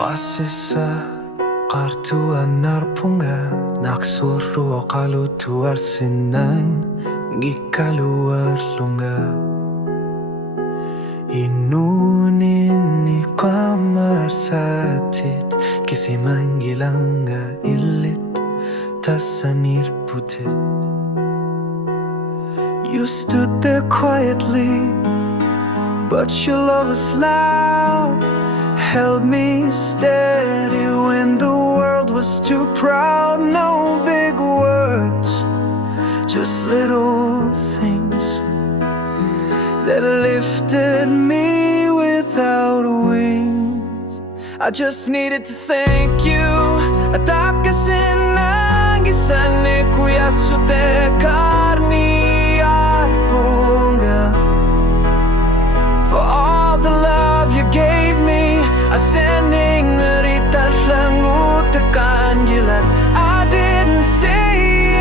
Oqaasissaqartuaannarpunga naqsurru oqalutuarsinnan gikaluarlunga Inunin iqamarsatit kisimangilanga illit tassanirputit You stood there quietly, but your love was loud. Held me steady when the world was too proud. No big words, just little things that lifted me without wings. I just needed to thank you. Oqaasissaqartuaannarpunga for all the love you gave me. Ascending utakangilat. I didn't say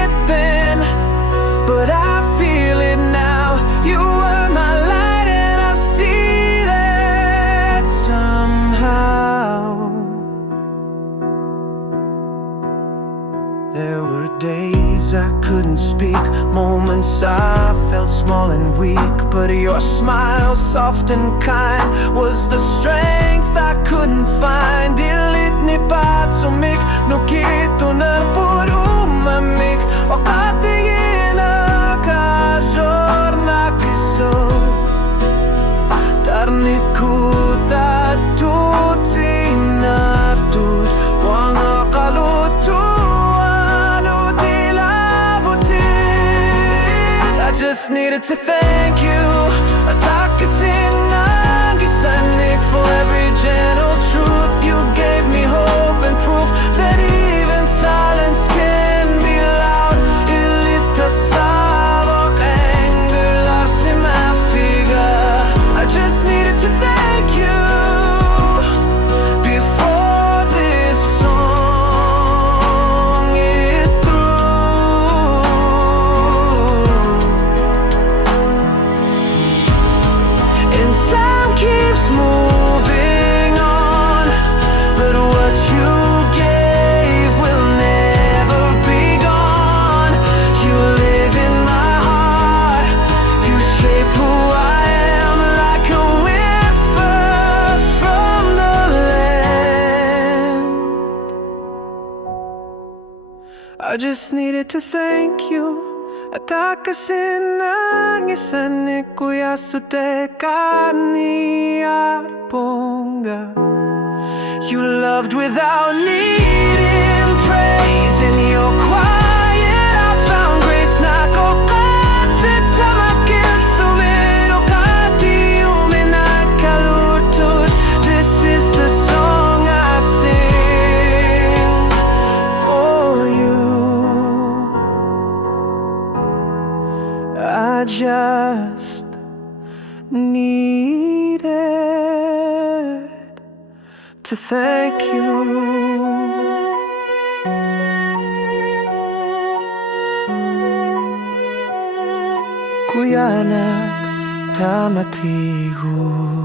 it then, but I feel it now. You were my light and I see that somehow. There were days I couldn't speak, moments I felt small and weak, but your smile, soft and kind, was the strength I couldn't find. Dilitni patsumik, nukito narpunumamik, oqatigina kajornakiso tarnikuta tutinartut wangaqalutuanudilavutit. I just needed to thank you. Oqaasissaqartuaannarpunga for every gentle truth you gave me, hope and proof that even silence can be loud. Ilitasavok anger lost in my figure. I just needed to thank you before this song is through. And time keeps moving on, but what you gave will never be gone. You live in my heart, you shape who I am like a whisper from the land. I just needed to thank you. Oqaasissaqartuaannarpunga You loved without needing praise. In your quiet I found grace. Nakoqatsitamakilthumit oqatiuminakalutut. This is the song I sing for you. I just needed to thank you. Kuyanak tamatigo.